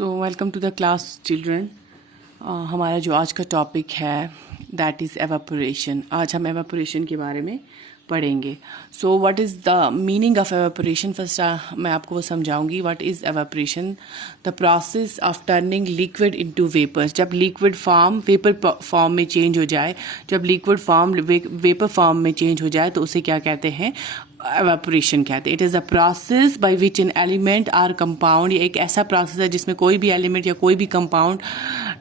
Welcome to the class children. हमारा जो आज का टॉपिक है दैट इज़ एवापोरेशन। आज हम एवापोरेशन के बारे में पढ़ेंगे। So what is the meaning of evaporation? First मैं आपको वो समझाऊंगी। What is evaporation? The process of turning liquid into vapours. जब लिक्विड फॉर्म वेपर फॉर्म में चेंज हो जाए, जब लिक्विड फॉर्म वेपर फॉर्म में चेंज हो जाए तो उसे क्या कहते हैं? एवापोरेशन कहते हैं। It is a process by which an element or compound. ये एक ऐसा प्रोसेस है जिसमें कोई भी एलिमेंट या कोई भी compound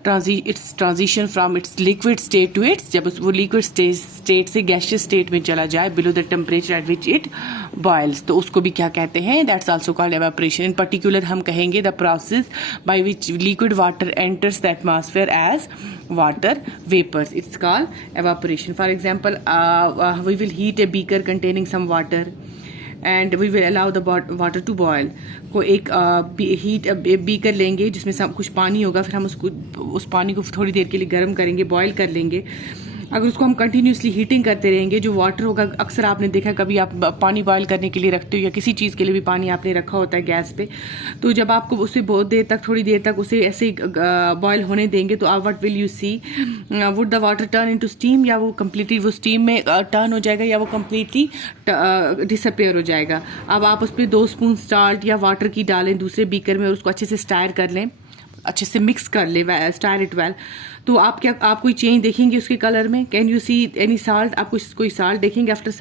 its transition from its liquid state to its, जब वो लिक्विड स्टेट से गैसियस स्टेट में चला जाए below the temperature at which it boils, तो उसको भी क्या कहते हैं? That's also called evaporation. In particular हम कहेंगे the process by which liquid water enters the atmosphere as water vapours, it's called evaporation. For example, we will heat a beaker containing some water and we will allow the water to boil. को एक beaker लेंगे जिसमें सब कुछ पानी होगा, फिर हम उस पानी को थोड़ी देर के लिए गर्म करेंगे, बॉयल कर लेंगे. अगर उसको हम कंटिन्यूसली हीटिंग करते रहेंगे, जो वाटर होगा, अक्सर आपने देखा कभी आप पानी बॉयल करने के लिए रखते हो या किसी चीज़ के लिए भी पानी आपने रखा होता है गैस पे, तो जब आपको उसे बहुत देर तक, थोड़ी देर तक उसे ऐसे बॉयल होने देंगे तो आप what will you see? Would the water turn into steam, या वो कम्प्लीटली वो स्टीम में टर्न हो जाएगा या वो कम्प्लीटली डिसअपेयर हो जाएगा. अब आप उस पर 2 स्पून साल्ट या वाटर की डालें दूसरे बीकर में और उसको अच्छे से स्टायर कर लें, अच्छे से मिक्स कर ले, स्टायर इट वेल. तो आप कोई चेंज देखेंगे उसके कलर में? Can you see any salt? आप कोई साल्ट देखेंगे after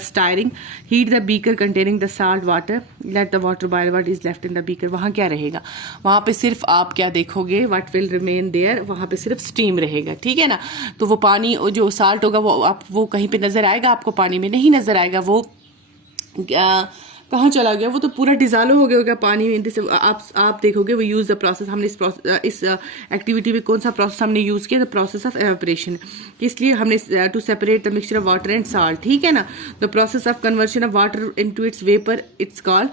stirring? Heat the beaker containing the salt water, let the water boil, what is left in the beaker. वहां क्या रहेगा? वहां पे सिर्फ आप क्या देखोगे? What will remain there? वहां पे सिर्फ स्टीम रहेगा. ठीक है ना? तो वो पानी जो साल्ट होगा वो कहीं पे नजर आएगा? आपको पानी में नहीं नजर आएगा. वो कहाँ चला गया? वो तो पूरा डिजॉल्व हो गया होगा पानी में. जैसे आप देखोगे वो यूज द प्रोसेस. हमने इस एक्टिविटी में कौन सा प्रोसेस हमने यूज किया? The process of evaporation. इसलिए हमने to separate the mixture of water and salt. ठीक है ना? The process of conversion of water into its vapour, it's called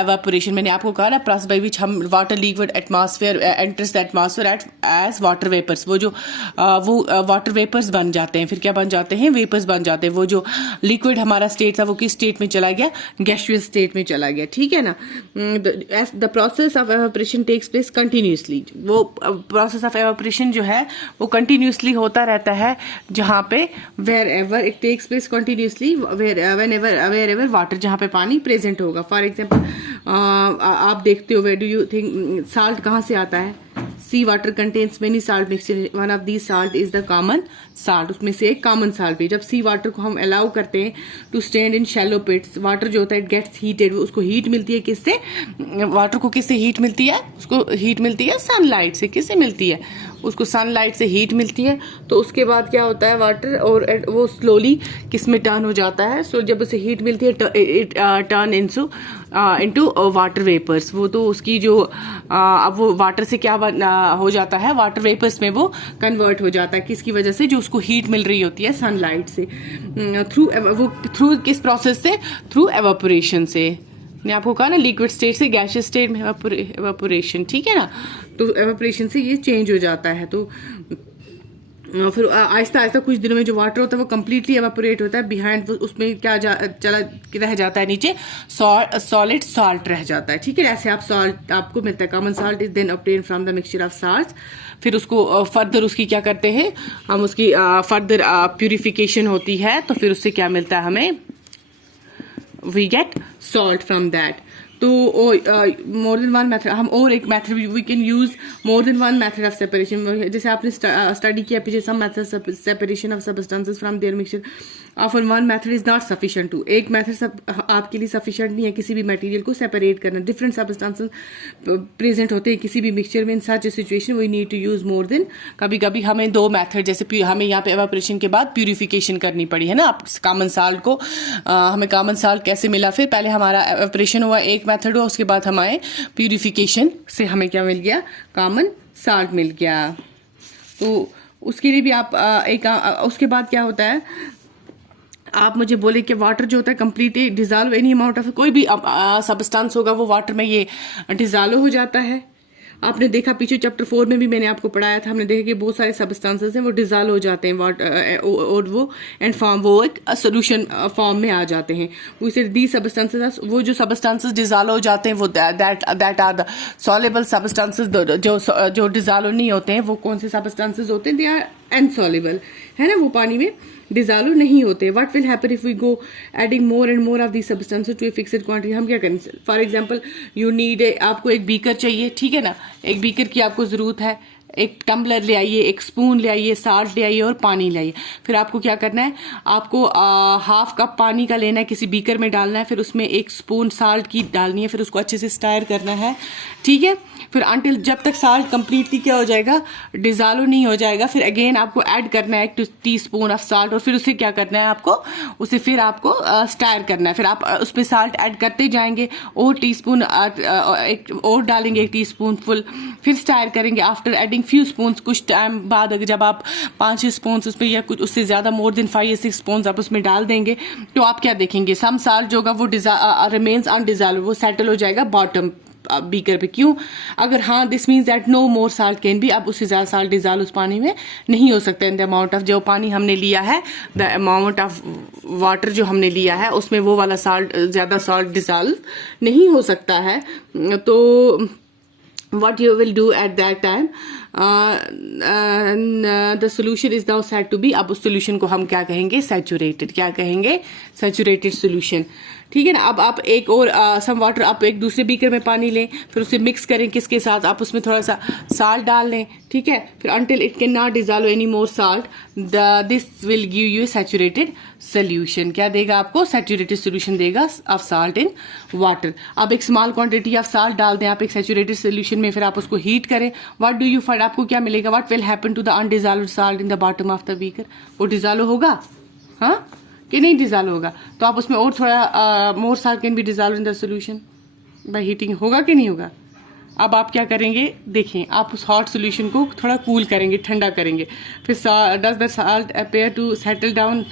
evaporation. मैंने आपको कहा ना, प्रोसेस बाय विच हम water liquid atmosphere enters the atmosphere as water vapours. वो water vapours बन जाते हैं. फिर क्या बन जाते हैं? वेपर्स बन जाते हैं. वो जो लिक्विड हमारा स्टेट था वो किस स्टेट में चला गया? गैसियस स्टेट में चला गया. ठीक है ना? The process of evaporation takes place continuously. वो प्रोसेस ऑफ एवापोरेशन जो है वो कंटिन्यूसली होता रहता है जहां पे wherever it takes place continuously, wherever water, जहां पे पानी प्रेजेंट होगा. फॉर एग्जांपल आप देखते हो, where do you think salt कहां से आता है? Sea water contains many salt mixture, one of the salt is the common salt. उसमें से एक कॉमन साल्ट भी. जब सी वाटर को हम अलाउ करते हैं to stand in shallow pits, water जो होता है इट गेट्स हीटेड. उसको हीट मिलती है किससे? वाटर को किससे हीट मिलती है? उसको हीट मिलती है सनलाइट से. किससे मिलती है? उसको सनलाइट से हीट मिलती है. तो उसके बाद क्या होता है? वाटर और वो स्लोली किस में टर्न हो जाता है? सो जब उसे हीट मिलती है it turn into water vapours. वो तो उसकी जो अब वो वाटर से क्या हो जाता है? वाटर वेपर्स में वो कन्वर्ट हो जाता है. किसकी वजह से? जो उसको हीट मिल रही होती है सनलाइट से. थ्रू किस प्रोसेस से? थ्रू एवापोरेशन से. मैंने आपको कहा ना, लिक्विड स्टेट से गैसियस स्टेट में एवापोरेशन. ठीक है ना? तो एवापोरेशन से ये चेंज हो जाता है. तो फिर आहिस्ता आहिस्ता कुछ दिनों में जो वाटर होता है वो कम्प्लीटली एवापोरेट होता है. बिहाइंड उसमें क्या रह जाता है? नीचे सॉलिड साल्ट रह जाता है. ठीक है? ऐसे आप साल्ट आपको मिलता है. Common salt is then obtain from the mixture of salt. फिर उसको फर्दर उसकी क्या करते हैं हम? उसकी फर्दर प्यूरिफिकेशन होती है. तो फिर उससे क्या मिलता है हमें? We get salt from that. तो मोर देन वन मेथड, हम और एक method we can use more than one method of separation. जैसे आपने स्टडी किया पीछे, some method separation of substances from their mixture. Often one method is not sufficient to. एक method आपके लिए सफिशिएंट नहीं है किसी भी मटेरियल को सेपरेट करना. डिफरेंट सब्सटेंसेस प्रेजेंट होते हैं किसी भी मिक्सचर में. In such a situation we need to use more then. कभी कभी हमें 2 मेथड, जैसे हमें यहाँ पे एवापोरेशन के बाद प्यूरिफिकेशन करनी पड़ी है ना. कॉमन साल्ट को हमें कॉमन साल्ट कैसे मिला? फिर पहले हमारा एवापोरेशन हुआ, एक मेथड हुआ, उसके बाद हमारे प्यूरिफिकेशन से हमें क्या मिल गया? कॉमन साल्ट मिल गया. तो उसके लिए भी आप उसके बाद क्या होता है? आप मुझे बोले कि वाटर जो होता है completely dissolve any amount of, कोई भी सब्सटेंस होगा वो वाटर में ये डिजॉल्व हो जाता है. आपने देखा पीछे चैप्टर 4 में भी मैंने आपको पढ़ाया था, हमने देखा कि बहुत सारे सब्सटेंसेस हैं वो डिजॉल्व हो जाते हैं और वो एंड फॉर्म वो एक सोल्यूशन फॉर्म में आ जाते हैं। वो इसे दी सब्सटेंसेस, वो जो सब्सटेंसेस डिजॉल्व हो जाते हैं वो that are the soluble substances. जो डिजॉल्व नहीं होते हैं वो कौन से सब्सटेंसेस होते हैं? दे आर इनसॉल्युबल, है ना, वो पानी में डिजॉल्व नहीं होते। What will happen if we go adding more and more of the substances to a fixed quantity? हम क्या करें? फॉर एग्जांपल यू नीड आपको एक बीकर चाहिए, ठीक है ना, एक बीकर की आपको जरूरत है, एक टम्बलर ले आइए, एक स्पून ले आइए, साल्ट ले आइए और पानी ले आइए। फिर आपको क्या करना है? आपको हाफ कप पानी का लेना है, किसी बीकर में डालना है, फिर उसमें एक स्पून साल्ट की डालनी है, फिर उसको अच्छे से स्टायर करना है, ठीक है। फिर अंटिल जब तक साल्ट कंप्लीटली क्या हो जाएगा, डिजॉल्व नहीं हो जाएगा, फिर अगेन आपको ऐड करना है 1 टीस्पून ऑफ साल्ट, और फिर उसे क्या करना है आपको, उसे फिर आपको स्टायर करना है। फिर आप उस पर साल्ट ऐड करते जाएंगे, और टीस्पून एक और डालेंगे, 1 टीस्पून फुल, फिर स्टायर करेंगे। आफ्टर एडिंग फ्यू स्पून, कुछ टाइम बाद अगर जब आप 5-6 स्पून उस पर या कुछ उससे ज्यादा मोर देन 5 या 6 स्पून आप उसमें डाल देंगे, तो आप क्या देखेंगे, सम साल्ट जो होगा वो रिमेन्स अनडिजॉल्व, वो सेटल हो जाएगा बॉटम बीकर पे। क्यों? अगर हाँ, this means that no more salt can be, अब उससे ज्यादा साल्ट डिजॉल्व उस पानी में नहीं हो सकता। इन द अमाउंट ऑफ जो पानी हमने लिया है, द अमाउंट ऑफ वाटर जो हमने लिया है, उसमें वो वाला साल्ट, ज्यादा साल्ट डिजॉल्व नहीं हो सकता है। तो what you will do at that time, the solution is now said to be, अब उस solution को हम क्या कहेंगे? Saturated। क्या कहेंगे? Saturated solution, ठीक है ना। अब आप एक और सम वाटर, आप एक दूसरे बीकर में पानी लें, फिर उसे मिक्स करें, किसके साथ? आप उसमें थोड़ा सा साल्ट डाल लें, ठीक है। फिर until it cannot dissolve any more salt, this will give you a saturated solution। क्या देगा आपको? Saturated solution देगा of salt in water। अब एक स्मॉल क्वांटिटी ऑफ साल्ट डाल दें आप एक सैचुरेटेड सोल्यूशन में, फिर आप उसको हीट करें। What do you find? आपको क्या मिलेगा? What will happen to the undissolved salt in the bottom of the beaker? वो डिजॉल्व होगा, हाँ कि नहीं डिजॉल्व होगा? तो आप उसमें और थोड़ा more salt can be dissolve in the solution by heating, होगा कि नहीं होगा? अब आप क्या करेंगे? देखें, आप उस हॉट सोल्यूशन को थोड़ा कूल करेंगे, ठंडा करेंगे। फिर does the salt appear to settle down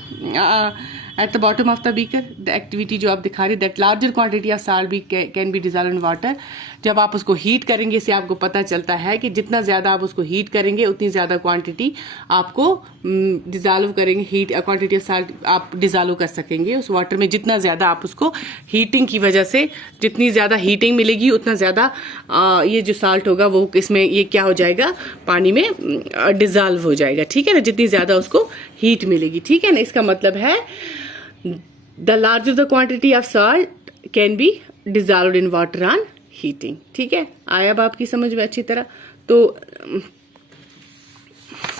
at the bottom of the beaker? The activity जो आप दिखा रहे, that larger quantity of salt be can be dissolve in water. जब आप उसको हीट करेंगे, इससे आपको पता चलता है कि जितना ज्यादा आप उसको हीट करेंगे, उतनी ज्यादा क्वांटिटी आपको डिजॉल्व करेंगे, हीट क्वांटिटी ऑफ साल्ट आप डिजॉल्व कर सकेंगे उस वाटर में। जितना ज्यादा आप उसको हीटिंग की वजह से, जितनी ज्यादा हीटिंग मिलेगी, उतना ज्यादा ये जो साल्ट होगा वो इसमें ये क्या हो जाएगा? पानी में डिजॉल्व हो जाएगा, ठीक है ना, जितनी ज्यादा उसको हीट मिलेगी, ठीक है ना। इसका मतलब है the larger the quantity of salt can B dissolved in water on heating, ठीक है। आया अब आपकी समझ में अच्छी तरह? तो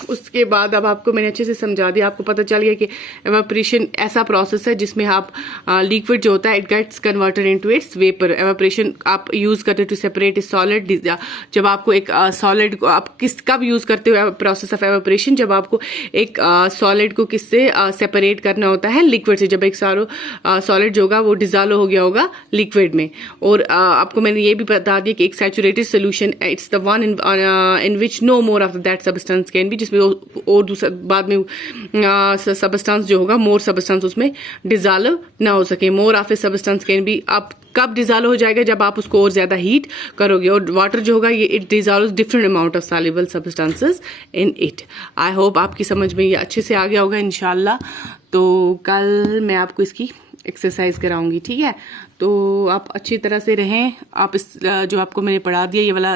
उसके बाद अब आपको मैंने अच्छे से समझा दिया, आपको पता चल गया कि एवापोरेशन ऐसा प्रोसेस है जिसमें आप लिक्विड जो होता है it gets converted into its vapour. Evaporation आप यूज करते हो टू सेपरेट सॉलिड। जब आपको एक सॉलिड को आप कब यूज करते हो प्रोसेस ऑफ एवापोरेशन? जब आपको एक सॉलिड को किससे सेपरेट करना होता है? लिक्विड से। जब एक सॉलिड जो होगा वो डिजॉल्व हो गया होगा लिक्विड में। और आपको मैंने ये भी बता दिया कि एक saturated solution it's the one in which no more of that substance can be, जिसमें और दूसरा बाद में सब्सटेंस जो होगा, मोर सब्सटेंस उसमें डिजॉल्व ना हो सके। More of a substance can B, आप कब डिजॉल्व हो जाएगा? जब आप उसको और ज्यादा हीट करोगे। और वाटर जो होगा ये it dissolves different amount of soluble substances in it. I hope आपकी समझ में ये अच्छे से आ गया होगा इंशाल्लाह। तो कल मैं आपको इसकी एक्सरसाइज कराऊंगी, ठीक है। तो आप अच्छी तरह से रहें। आप इस जो आपको मैंने पढ़ा दिया ये वाला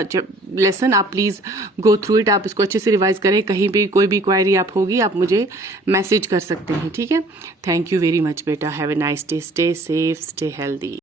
लेसन, आप प्लीज़ गो थ्रू इट, आप इसको अच्छे से रिवाइज करें। कहीं भी कोई भी क्वायरी आप होगी आप मुझे मैसेज कर सकते हैं, ठीक है। थैंक यू वेरी मच बेटा। Have a nice day, stay safe, stay healthy.